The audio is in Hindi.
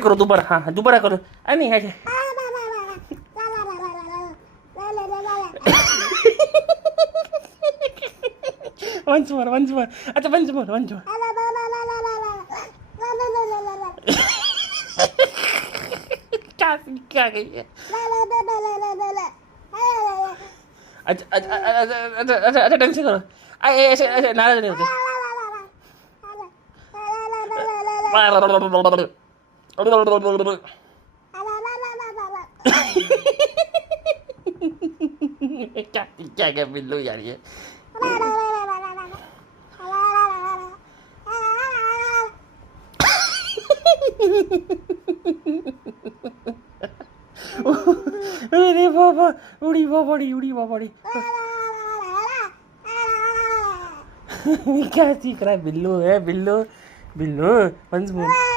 करो दोबारा, हाँ हाँ दोबारा करो। नहीं है वंस मोर। अच्छा वंस मोर। क्या क्या गई है? अच्छा अच्छा अच्छा अच्छा अच्छा अच्छा ढंग से करो। ऐसे ऐसे नाराज नहीं होते। क्या क्या क्या बिल्लू यार ये। अरे बाबा, उड़ी बाबड़ी उड़ी बाबड़ी। क्या सीख रहा है बिल्लू है बिल्लू। Billu once more.